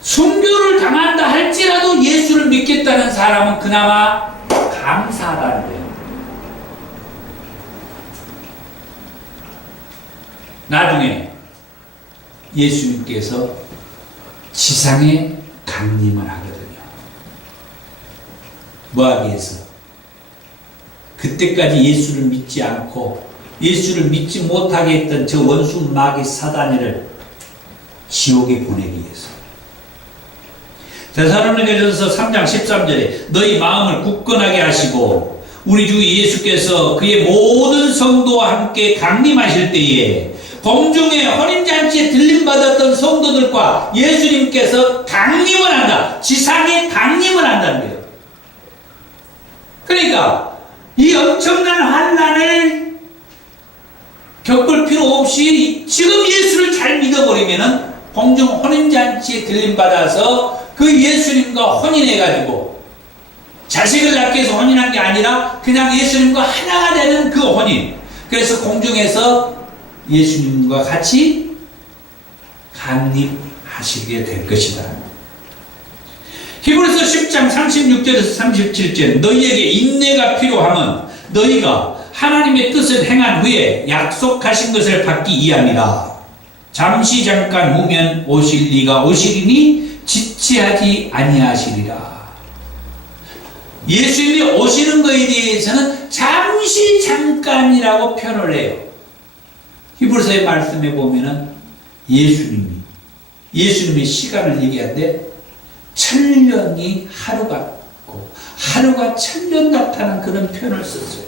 순교를 당한다 할지라도 예수를 믿겠다는 사람은 그나마 감사하다는 거예요. 나중에 예수님께서 지상에 강림을 하거든요. 뭐하기 위해서? 그때까지 예수를 믿지 않고 예수를 믿지 못하게 했던 저 원수 마귀 사단이를 지옥에 보내기 위해서. 데살로니가전서 3장 13절에 너희 마음을 굳건하게 하시고 우리 주 예수께서 그의 모든 성도와 함께 강림하실 때에 공중에 혼인잔치에 들림받았던 성도들과 예수님께서 강림을 한다. 지상에 강림을 한다는 거예요. 그러니까 이 엄청난 환난을 겪을 필요 없이 지금 예수를 잘 믿어버리면은 공중 혼인잔치에 들림받아서 그 예수님과 혼인해가지고 자식을 낳기 위해서 혼인한 게 아니라 그냥 예수님과 하나가 되는 그 혼인. 그래서 공중에서 예수님과 같이 강림하시게 될 것이다. 히브리서 10장 36절에서 37절 너희에게 인내가 필요하면 너희가 하나님의 뜻을 행한 후에 약속하신 것을 받기 위함이라. 잠시 잠깐 후면 오실 이가 오시리니 지체하지 아니하시리라. 예수님이 오시는 것에 대해서는 잠시 잠깐이라고 표현을 해요. 히브리서의 말씀에 보면은 예수님의 시간을 얘기하는데 천년이 하루 같고 하루가 천년 같다는 그런 표현을 썼어요.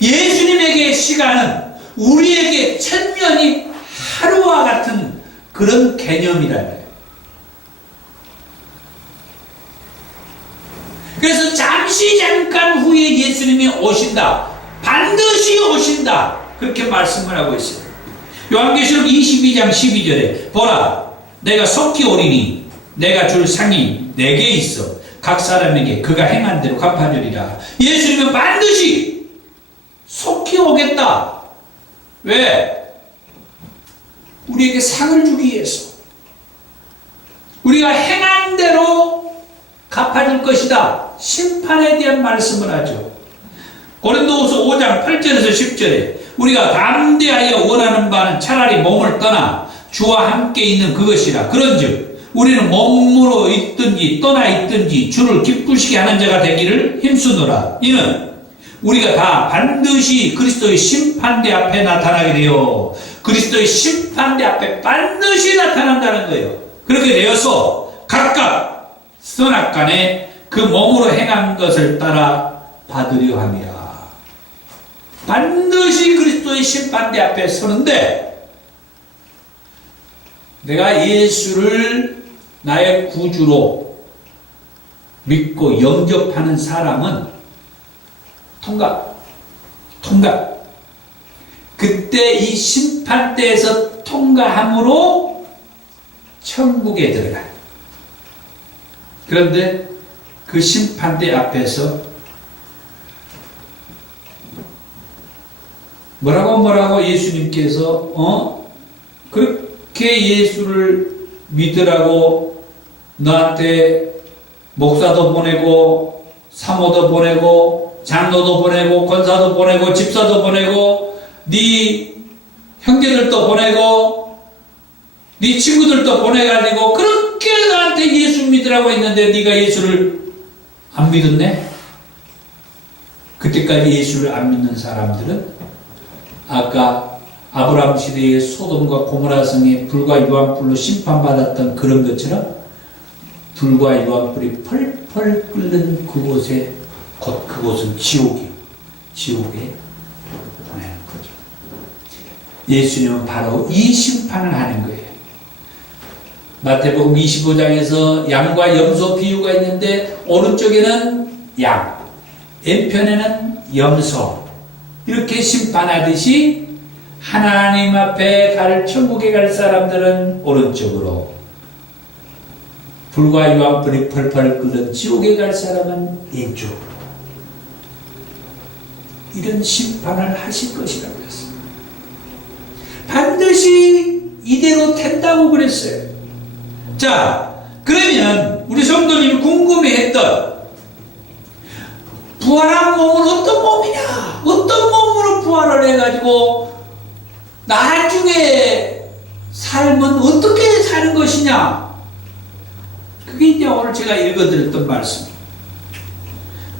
예수님에게 시간은 우리에게 천년이 하루와 같은 그런 개념이라는 거예요. 그래서 잠시 잠깐 후에 예수님이 오신다. 반드시 오신다. 그렇게 말씀을 하고 있어요. 요한계시록 22장 12절에 보라 내가 속히 오리니 내가 줄 상이 내게 있어 각 사람에게 그가 행한 대로 갚아주리라. 예수님은 반드시 속히 오겠다. 왜? 우리에게 상을 주기 위해서. 우리가 행한 대로 갚아줄 것이다. 심판에 대한 말씀을 하죠. 고린도후서 5장 8절에서 10절에 우리가 담대하여 원하는 바는 차라리 몸을 떠나 주와 함께 있는 그것이라. 그런즉 우리는 몸으로 있든지 떠나 있든지 주를 기쁘시게 하는 자가 되기를 힘쓰노라. 이는 우리가 다 반드시 그리스도의 심판대 앞에 나타나게 되어 그리스도의 심판대 앞에 반드시 나타난다는 거예요. 그렇게 되어서 각각 선악간에 그 몸으로 행한 것을 따라 받으려 함이라. 반드시 그리스도의 심판대 앞에 서는데 내가 예수를 나의 구주로 믿고 영접하는 사람은 통과. 그때 이 심판대에서 통과함으로 천국에 들어가요. 그런데 그 심판대 앞에서 뭐라고 예수님께서 그렇게 예수를 믿으라고 너한테 목사도 보내고 사모도 보내고 장로도 보내고 권사도 보내고 집사도 보내고 네 형제들도 보내고 네 친구들도 보내가지고 그렇게 너한테 예수 믿으라고 했는데 네가 예수를 안 믿었네? 그때까지 예수를 안 믿는 사람들은 아까 아브라함 시대의 소돔과 고모라 성에 불과 유황불로 심판받았던 그런 것처럼 불과 유황불이 펄펄 끓는 그곳에 곧 그곳은 지옥에 보내는 거죠. 예수님은 바로 이 심판을 하는 거예요. 마태복음 25장에서 양과 염소 비유가 있는데 오른쪽에는 양, 왼편에는 염소. 이렇게 심판하듯이 하나님 앞에 천국에 갈 사람들은 오른쪽으로, 불과 유황불이 펄펄 끓는 지옥에 갈 사람은 왼쪽으로, 이런 심판을 하실 것이라고 했어요. 반드시 이대로 된다고 그랬어요. 자, 그러면 우리 성도님이 궁금해했던 부활한 몸은 어떤 몸이냐? 어떤 몸으로 부활을 해가지고 나중에 삶은 어떻게 사는 것이냐? 그게 이제 오늘 제가 읽어드렸던 말씀입니다.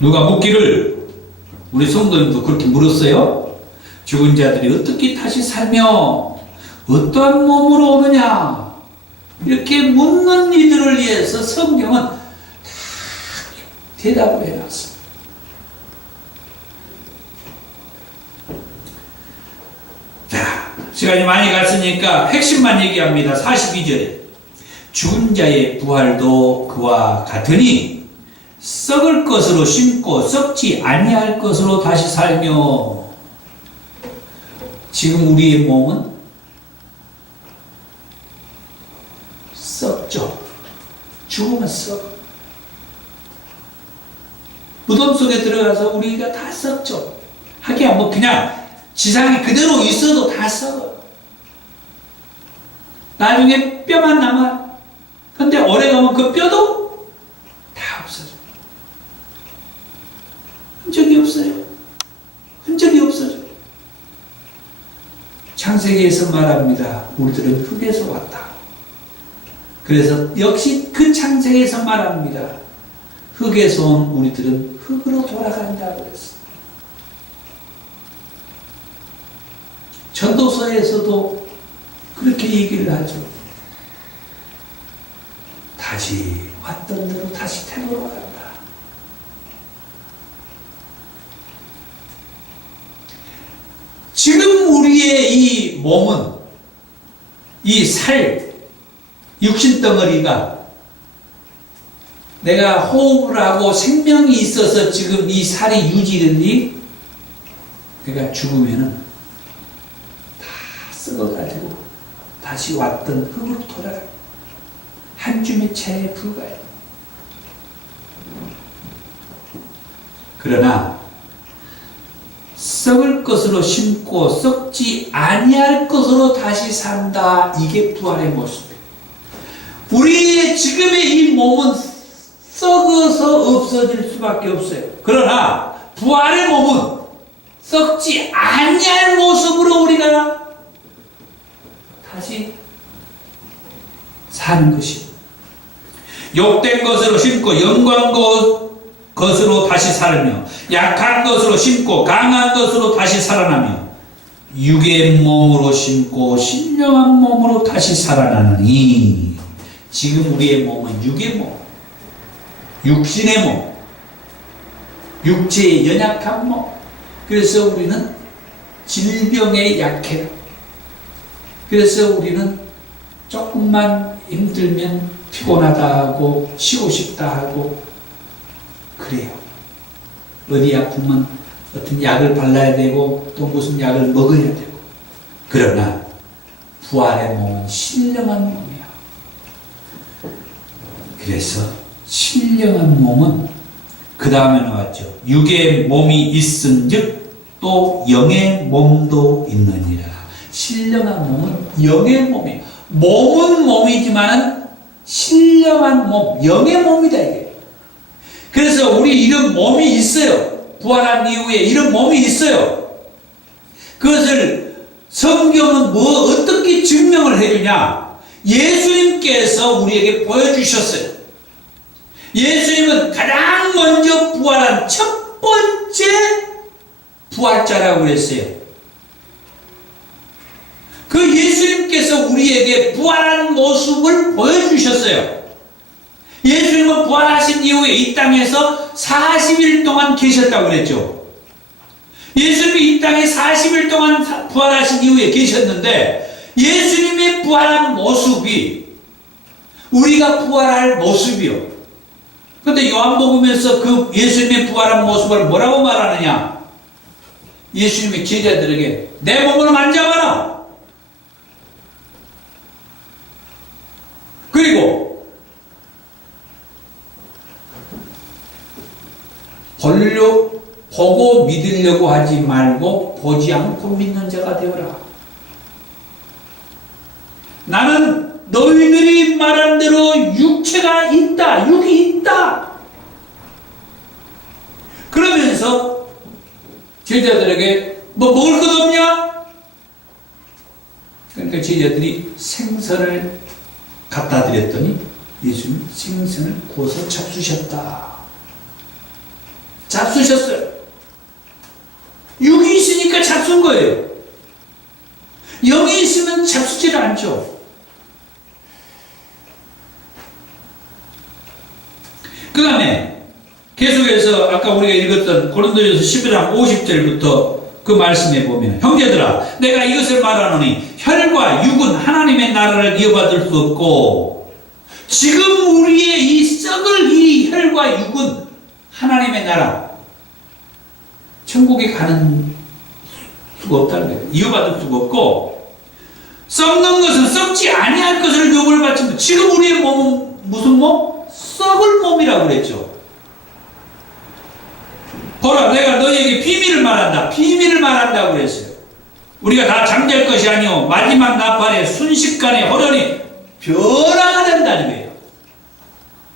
누가 묻기를, 우리 성도님도 그렇게 물었어요. 죽은 자들이 어떻게 다시 살며 어떠한 몸으로 오느냐? 이렇게 묻는 이들을 위해서 성경은 다 대답을 해놨습니다. 자, 시간이 많이 갔으니까 핵심만 얘기합니다. 42절에 죽은 자의 부활도 그와 같으니 썩을 것으로 심고 썩지 아니할 것으로 다시 살며. 지금 우리의 몸은 썩죠. 죽으면 썩어. 무덤 속에 들어가서 우리가 다 썩죠. 하기야 뭐 그냥 지상에 그대로 있어도 다 썩어. 나중에 뼈만 남아. 근데 오래 가면 그 뼈도 다 없어져. 흔적이 없어요. 흔적이 없어져. 창세기에서 말합니다. 우리들은 흙에서 왔다. 그래서 역시 그 창세기에서 말합니다. 흙에서 온 우리들은 흙으로 돌아간다고 했어요. 전도서에서도 그렇게 얘기를 하죠. 다시 왔던 대로 다시 태우러 간다. 지금 우리의 이 몸은, 이 육신덩어리가 내가 호흡을 하고 생명이 있어서 지금 이 살이 유지되니, 내가 죽으면은 다 썩어가지고 다시 왔던 흙으로 돌아가. 한 줌의 체에 불과해. 그러나 썩을 것으로 심고 썩지 아니할 것으로 다시 산다. 이게 부활의 모습이에요. 우리의 지금의 이 몸은 썩어서 없어질 수밖에 없어요. 그러나 부활의 몸은 썩지 아니할 모습으로 우리가 다시 사는 것입니다. 욕된 것으로 심고 영광 것으로 다시 살며, 약한 것으로 심고 강한 것으로 다시 살아나며, 육의 몸으로 심고 신령한 몸으로 다시 살아나느니. 지금 우리의 몸은 육의 몸, 육신의 몸, 육체의 연약한 몸. 그래서 우리는 질병에 약해요. 그래서 우리는 조금만 힘들면 피곤하다 하고 쉬고 싶다 하고 그래요. 어디 아프면 어떤 약을 발라야 되고 또 무슨 약을 먹어야 되고. 그러나 부활의 몸은 신령한 몸이야. 그래서 신령한 몸은 그 다음에 나왔죠. 육의 몸이 있은즉 또 영의 몸도 있느니라. 신령한 몸은 영의 몸이에요. 몸은 몸이지만 신령한 몸, 영의 몸이다 이게. 그래서 우리 이런 몸이 있어요. 부활한 이후에 이런 몸이 있어요. 그것을 성경은 어떻게 증명을 해주냐? 예수님께서 우리에게 보여주셨어요. 예수님은 가장 먼저 부활한 첫 번째 부활자라고 그랬어요. 그 예수님께서 우리에게 부활한 모습을 보여주셨어요. 예수님은 부활하신 이후에 이 땅에서 40일 동안 계셨다고 그랬죠. 예수님이 이 땅에 40일 동안 부활하신 이후에 계셨는데, 예수님의 부활한 모습이 우리가 부활할 모습이요. 근데 요한복음에서 그 예수님의 부활한 모습을 뭐라고 말하느냐? 예수님이 제자들에게 내 몸을 만져봐라. 그리고 보고 믿으려고 하지 말고 보지 않고 믿는 자가 되어라. 나는 너희들이 말한 대로 육체가 있다. 육이 있다. 그러면서 제자들에게 뭐 먹을 것 없냐? 그러니까 제자들이 생선을 갖다 드렸더니 예수님 생선을 구워서 잡수셨다. 잡수셨어요. 육이 있으니까 잡순 거예요. 영이 있으면 잡수지를 않죠. 그 다음에 계속해서 아까 우리가 읽었던 고린도전서 11장 50절부터 그 말씀에 보면 형제들아 내가 이것을 말하노니 혈과 육은 하나님의 나라를 이어받을 수 없고 지금 우리의 이 썩을 이 혈과 육은 하나님의 나라 천국에 가는 수가 없다는 거예요. 이어받을 수가 없고 썩는 것은 썩지 아니할 것을 욕을 바친다. 지금 우리의 몸은 무슨 몸? 썩을 몸이라고 그랬죠. 보라 내가 너희에게 비밀을 말한다. 비밀을 말한다고 그랬어요. 우리가 다 잠잘 것이 아니오 마지막 나팔에 순식간에 호련히 변화가 된다는 거예요.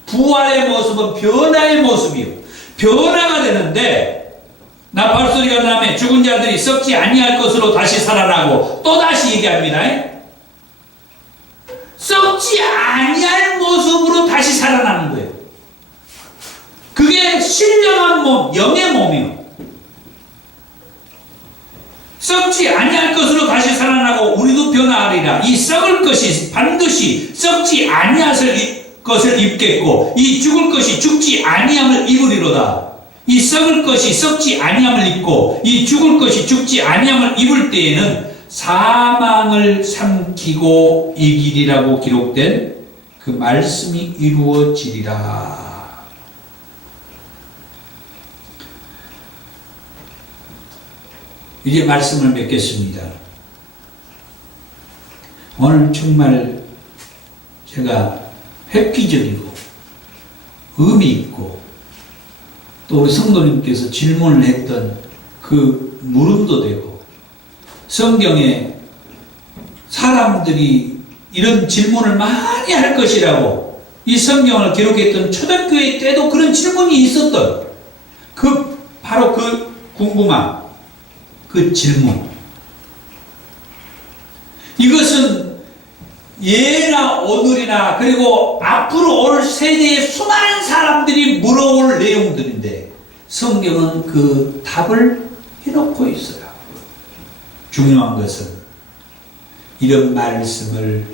부활의 모습은 변화의 모습이요. 변화가 되는데 나팔 소리가 나면 죽은 자들이 썩지 아니할 것으로 다시 살아나고 또 다시 얘기합니다. 썩지 아니할 모습으로 다시 살아나는 거예요. 그게 신령한 몸, 영의 몸이요. 썩지 아니할 것으로 다시 살아나고 우리도 변화하리라. 이 썩을 것이 반드시 썩지 아니할 것을 입겠고 이 죽을 것이 죽지 아니함을 입으리로다. 이 썩을 것이 썩지 아니함을 입고 이 죽을 것이 죽지 아니함을 입을 때에는 사망을 삼키고 이기리라고 기록된 그 말씀이 이루어지리라. 이제 말씀을 맺겠습니다. 오늘 정말 제가 획기적이고 의미 있고 또 우리 성도님께서 질문을 했던 그 물음도 되고 성경에 사람들이 이런 질문을 많이 할 것이라고 이 성경을 기록했던 초대교회 때도 그런 질문이 있었던 바로 그 궁금함 그 질문 이것은 예나 오늘이나 그리고 앞으로 올 세대의 수많은 사람들이 물어올 내용들인데 성경은 그 답을 해놓고 있어요. 중요한 것은 이런 말씀을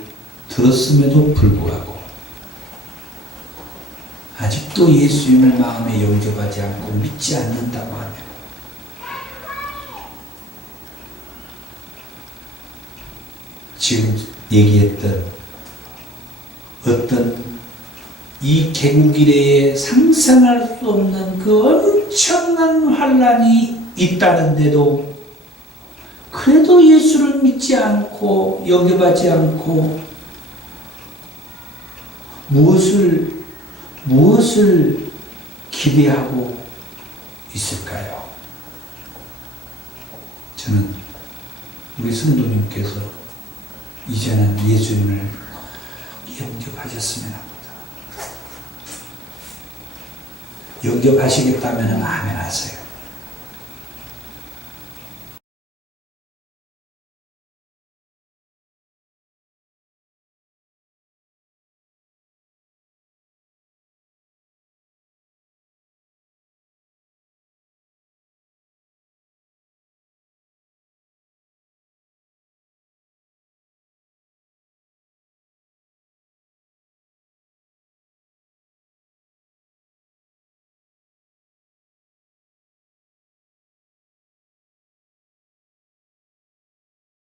들었음에도 불구하고 아직도 예수님을 마음에 영접하지 않고 믿지 않는다고 하면 지금 얘기했던 어떤 이 개국 이래에 상상할 수 없는 그 엄청난 환란이 있다는데도 그래도 예수를 믿지 않고 영접하지 않고 무엇을 기대하고 있을까요? 저는 우리 성도님께서 이제는 예수님을 영접하셨으면 합니다. 영접하시겠다면 아멘 하세요.